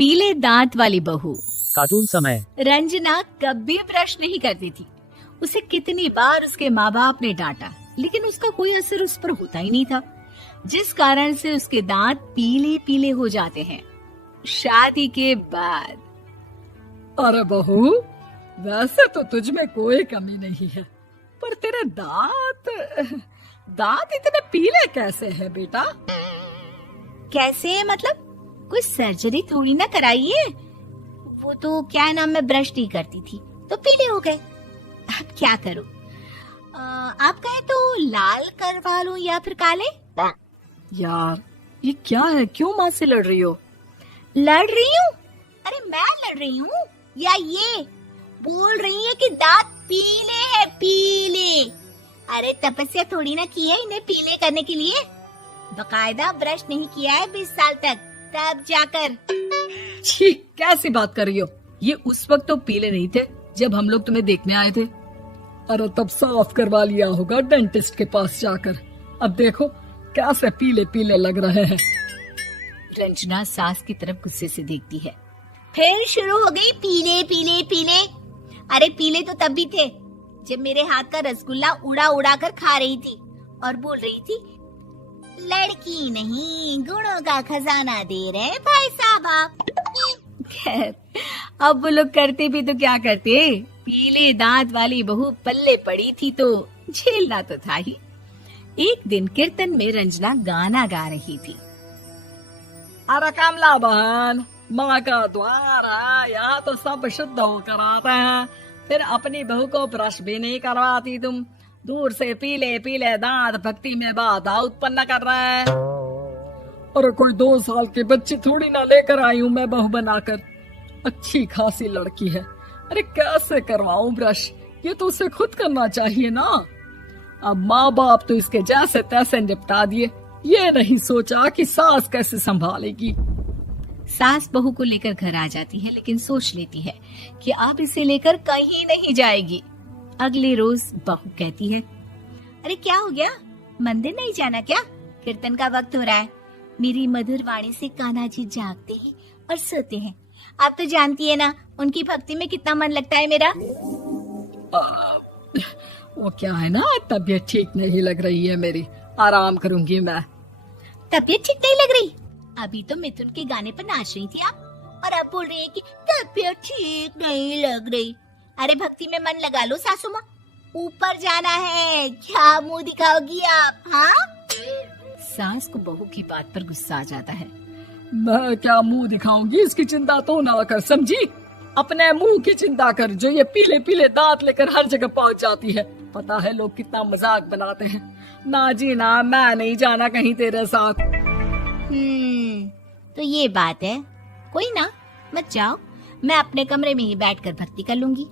पीले दांत वाली बहू। कार्टून समय। रंजना कभी ब्रश नहीं करती थी। उसे कितनी बार उसके माँ बाप ने डांटा, लेकिन उसका कोई असर उस पर होता ही नहीं था, जिस कारण से उसके दांत पीले पीले हो जाते हैं। शादी के बाद। अरे बहू, वैसे तो तुझ में कोई कमी नहीं है, पर तेरे दांत इतने पीले कैसे हैं बेटा? कैसे मतलब? कोई सर्जरी थोड़ी ना कराई है। वो तो क्या नाम, मैं ब्रश नहीं करती थी तो पीले हो गए। अब क्या करूं? आप कहे तो लाल करवा लूं या फिर काले? यार ये क्या है, क्यों माँ से लड़ रही हो? लड़ रही हूँ? अरे मैं लड़ रही हूँ या ये बोल रही है कि दांत पीले हैं, पीले। अरे तपस्या थोड़ी ना की है इन्हें पीले करने के लिए। बकायदा ब्रश नहीं किया है 20 साल तक, तब जाकर। छी, कैसी बात कर रही हो? ये उस वक्त तो पीले नहीं थे जब हम लोग तुम्हें देखने आए थे। अरे तब साफ करवा लिया होगा डेंटिस्ट के पास जाकर। अब देखो कैसे पीले पीले लग रहे हैं। रंजना सास की तरफ गुस्से से देखती है। फिर शुरू हो गई पीले पीले पीले। अरे पीले तो तब भी थे जब मेरे हाथ का रसगुल्ला उड़ा उड़ा कर खा रही थी और बोल रही थी, लड़की नहीं गुणों का खजाना दे रहे भाई साहब आप। खैर, अब वो लोग करते भी तो क्या करते, पीले दांत वाली बहू पल्ले पड़ी थी तो झेलना तो था ही। एक दिन कीर्तन में रंजना गाना गा रही थी। अरे कमला बहन, माँ का द्वार है, यहाँ तो सब शुद्ध होकर आते हैं, फिर अपनी बहू को ब्रश भी नहीं करवाती तुम। दूर से पीले पीले दांत भक्ति में बाधा उत्पन्न कर रहे हैं। अरे कोई 2 साल के बच्चे थोड़ी ना लेकर आई हूँ मैं बहू बनाकर। अच्छी खासी लड़की है, अरे कैसे करवाऊं ब्रश? ये तो उसे खुद करना चाहिए ना। अब माँ बाप तो इसके जैसे तैसे निपटा दिए, ये नहीं सोचा कि सास कैसे संभालेगी। सास बहू को लेकर घर आ जाती है, लेकिन सोच लेती है कि अब इसे लेकर कहीं नहीं जाएगी। अगले रोज बहू कहती है, अरे क्या हो गया, मंदिर नहीं जाना क्या? कीर्तन का वक्त हो रहा है। मेरी मधुर वाणी से कान्हा जी जागते हैं और सोते हैं। आप तो जानती है ना उनकी भक्ति में कितना मन लगता है मेरा। वो क्या है ना, तबीयत ठीक नहीं लग रही है मेरी, आराम करूंगी मैं। तबीयत ठीक नहीं लग रही? अभी तो मिथुन के गाने पर नाच रही थी आप, और अब बोल रही है कि तबीयत ठीक नहीं लग रही। अरे भक्ति में मन लगा लो सासू माँ, ऊपर जाना है, क्या मुंह दिखाओगी आप? हाँ? सास को बहू की बात पर गुस्सा आ जाता है। मैं क्या मुंह दिखाऊंगी, इसकी चिंता तो ना कर, समझी? अपने मुंह की चिंता कर, जो ये पीले पीले दांत लेकर हर जगह पहुंच जाती है। पता है लोग कितना मजाक बनाते हैं। ना जी ना, मैं नहीं जाना कहीं तेरे साथ। तो ये बात है। कोई ना, मत जाओ, मैं अपने कमरे में ही बैठकर भक्ति कर लूंगी।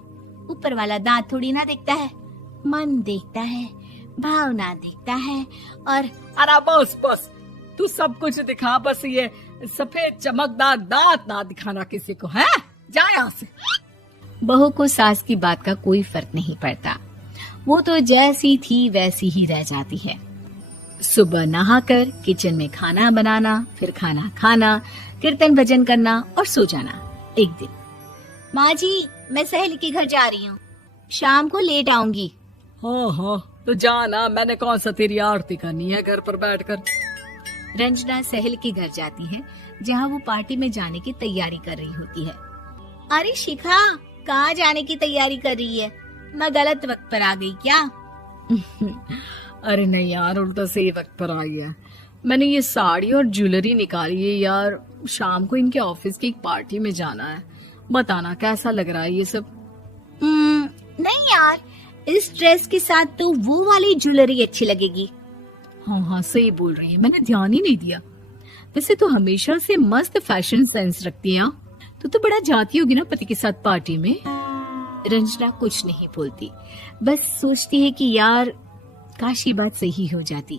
ऊपर वाला दांत थोड़ी ना देखता है, मन देखता है, भावना देखता है। और अरे बस बस, तू सब कुछ दिखा, बस ये सफेद चमकदार दांत ना दिखाना किसी को, है? जा यहाँ से। बहू को सास की बात का कोई फर्क नहीं पड़ता, वो तो जैसी थी वैसी ही रह जाती है। सुबह नहाकर किचन में खाना बनाना, फिर खाना खाना, कीर्तन भजन करना और सो जाना। एक दिन, माँ जी मैं सहेली के घर जा रही हूँ, शाम को लेट आऊंगी। हाँ हाँ, तो जाना, मैंने कौन सा तेरी आरती करनी है घर पर बैठकर। रंजना सहेली के घर जाती है, जहाँ वो पार्टी में जाने की तैयारी कर रही होती है। अरे शिखा, कहाँ जाने की तैयारी कर रही है? मैं गलत वक्त पर आ गई क्या? अरे नहीं यार, उल्टा सही वक्त पर आ गया। मैंने ये साड़ी और ज्वेलरी निकाली है यार, शाम को इनके ऑफिस की एक पार्टी में जाना है। बताना कैसा लग रहा है ये सब? नहीं यार, इस ड्रेस के साथ तो वो वाली ज्वेलरी अच्छी लगेगी। हाँ हाँ सही बोल रही है, मैंने ध्यान ही नहीं दिया। वैसे तो हमेशा से मस्त फैशन सेंस रखती है। तो बड़ा जाती होगी ना पति के साथ पार्टी में। रंजना कुछ नहीं बोलती, बस सोचती है कि यार काश ये बात सही हो जाती,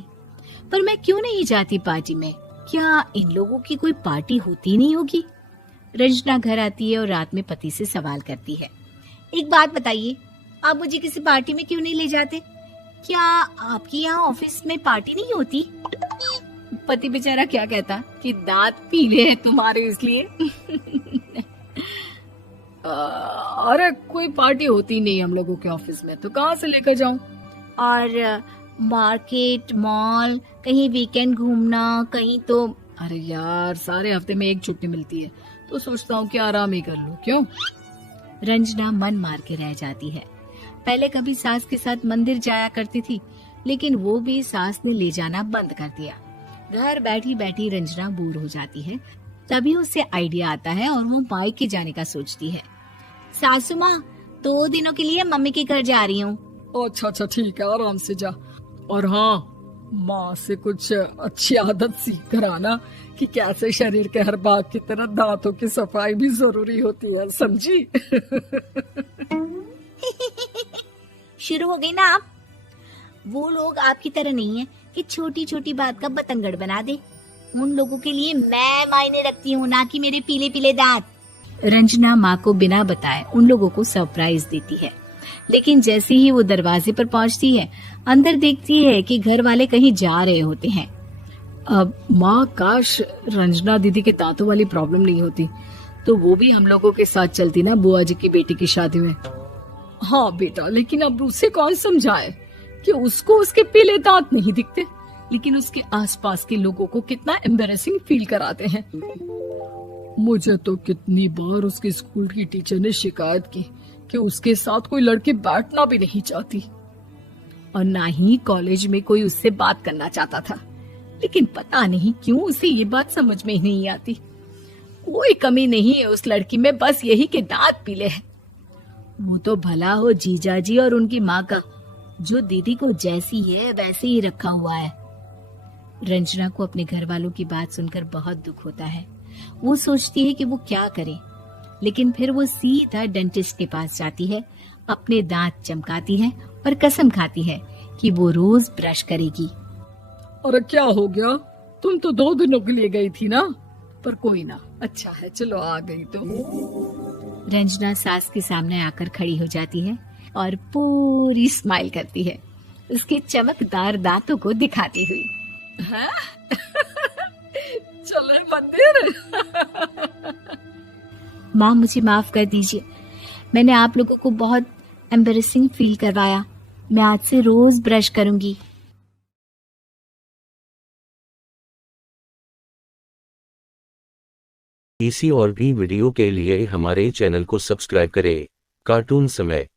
पर मैं क्यों नहीं जाती पार्टी में? क्या इन लोगों की कोई पार्टी होती नहीं होगी? रंजना घर आती है और रात में पति से सवाल करती है, एक बात बताइए, आप मुझे किसी पार्टी में क्यों नहीं ले जाते? क्या आपके यहाँ ऑफिस में पार्टी नहीं होती? पति बेचारा क्या कहता कि दांत पीले हैं तुम्हारे इसलिए। अरे कोई पार्टी होती नहीं हम लोगों के ऑफिस में, तो कहाँ से लेकर जाऊं? और मार्केट, मॉल, कहीं वीकेंड घूमना, कहीं तो। अरे यार सारे हफ्ते में एक छुट्टी मिलती है, तो सोचता हूँ कि आराम ही कर लूं। क्यों? रंजना मन मार के रह जाती है। पहले कभी सास के साथ मंदिर जाया करती थी, लेकिन वो भी सास ने ले जाना बंद कर दिया। घर बैठी बैठी रंजना बोर हो जाती है। तभी उसे आइडिया आता है और वो मायके जाने का सोचती है। सासू माँ, 2 दिनों के लिए मम्मी के घर जा रही हूँ। अच्छा ठीक है, आराम से जा। और हाँ, माँ से कुछ अच्छी आदत सीख कर आना कि कैसे शरीर के हर भाग की तरह दांतों की सफाई भी जरूरी होती है, समझी? शुरू हो गई ना आप। वो लोग आपकी तरह नहीं है कि छोटी छोटी बात का बतंगड़ बना दे। उन लोगों के लिए मैं मायने रखती हूँ, ना कि मेरे पीले पीले दांत। रंजना माँ को बिना बताए उन लोगों को सरप्राइज देती है, लेकिन जैसे ही वो दरवाजे पर पहुंचती है, अंदर देखती है कि घर वाले कहीं जा रहे होते हैं। अब माँ, काश रंजना दीदी के दांतों वाली प्रॉब्लम नहीं होती, तो वो भी हम लोगों के साथ चलती ना बुआ जी की बेटी की शादी में। हाँ बेटा, लेकिन अब उसे कौन समझाए कि उसको उसके पीले दांत नहीं दिखते, लेकिन उसके आसपास के लोगों को कितना एम्बैरेसिंग फील कराते हैं। मुझे तो कितनी बार उसके स्कूल की टीचर ने शिकायत की कि उसके साथ कोई लड़की बैठना भी नहीं चाहती, और ना ही कॉलेज में कोई उससे बात करना चाहता था। लेकिन पता नहीं क्यों उसे ये बात समझ में ही नहीं आती। कोई कमी नहीं है उस लड़की में, बस यही कि दांत पीले हैं। वो तो भला हो जीजा जी और उनकी माँ का, जो दीदी को जैसी है वैसे ही रखा हुआ है। रंजना को अपने घर वालों की बात सुनकर बहुत दुख होता है। वो सोचती है कि वो क्या करे, लेकिन फिर वो सीधा डेंटिस्ट के पास जाती है, अपने दांत चमकाती है और कसम खाती है कि वो रोज ब्रश करेगी। अरे क्या हो गया? तुम तो 2 दिनों के लिए गई थी ना। पर कोई ना, अच्छा है, चलो आ गई तो। रंजना सास के सामने आकर खड़ी हो जाती है और पूरी स्माइल करती है, उसके चमकदार दांतों को दिखाती हुई। चले मंदिर। माँ, मुझे माफ कर दीजिए, मैंने आप लोगों को बहुत एम्बैरेसिंग फील करवाया। मैं आज से रोज ब्रश करूंगी। इसी और भी वीडियो के लिए हमारे चैनल को सब्सक्राइब करें। कार्टून समय।